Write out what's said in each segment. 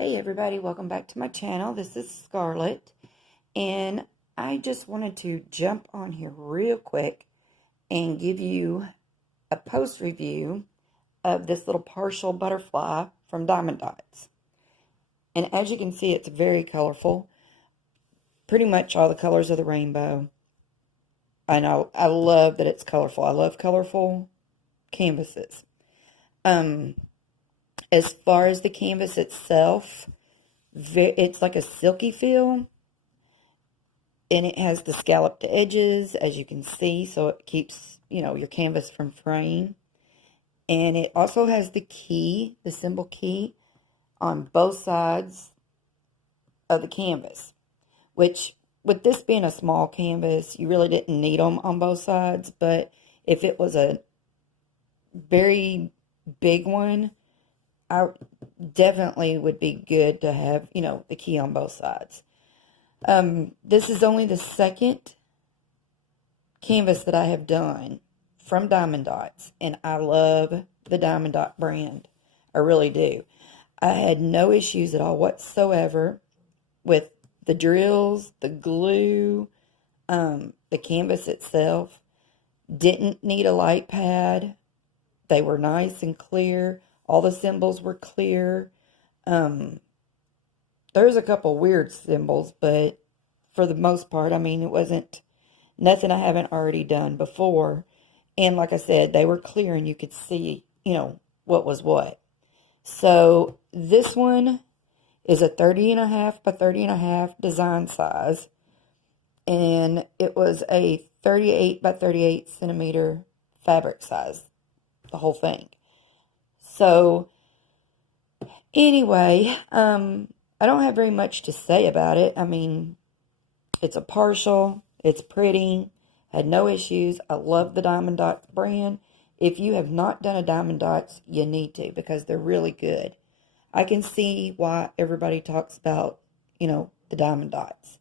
Hey everybody, welcome back to my channel. This is Scarlett, and I just wanted to jump on here real quick and give you a post review of this little partial butterfly from Diamond Dotz. And as you can see, it's very colorful, pretty much all the colors of the rainbow. I know, I love that it's colorful. I love colorful canvases. As far as the canvas itself, it's like a silky feel, and it has the scalloped edges, as you can see, so it keeps, your canvas from fraying. And it also has the key, the symbol key, on both sides of the canvas, which, with this being a small canvas, you really didn't need them on both sides, but if it was a very big one, I definitely would be good to have, the key on both sides. This is only the second canvas that I have done from Diamond Dotz, and I love the Diamond Dot brand. I really do. I had no issues at all whatsoever with the drills, the glue, the canvas itself. Didn't need a light pad. They were nice and clear. All the symbols were clear. There's a couple weird symbols, but for the most part, it wasn't nothing I haven't already done before. And like I said, they were clear and you could see, what was what. So this one is a 30.5 by 30.5 design size. And it was a 38 by 38 centimeter fabric size, the whole thing. So, anyway, I don't have very much to say about it. It's a partial, it's pretty, had no issues. I love the Diamond Dotz brand. If you have not done a Diamond Dotz, you need to, because they're really good. I can see why everybody talks about, the Diamond Dotz,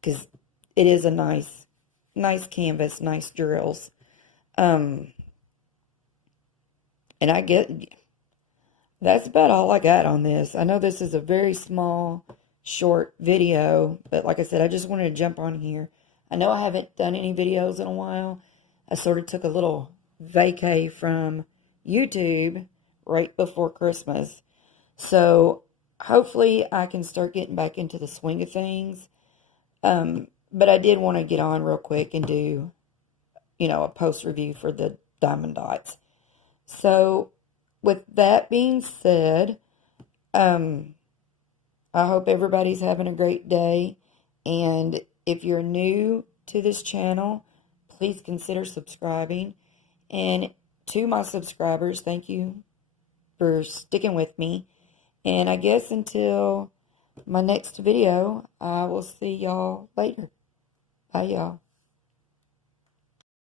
because it is a nice canvas, nice drills. And that's about all I got on this. I know this is a very small, short video, but like I said, I just wanted to jump on here. I know I haven't done any videos in a while. I sort of took a little vacay from YouTube right before Christmas. So hopefully I can start getting back into the swing of things. But I did want to get on real quick and do, a post review for the Diamond Dotz. So with that being said, I hope everybody's having a great day. And if you're new to this channel, please consider subscribing. And to my subscribers, thank you for sticking with me. And I guess until my next video, I will see y'all later. Bye, y'all.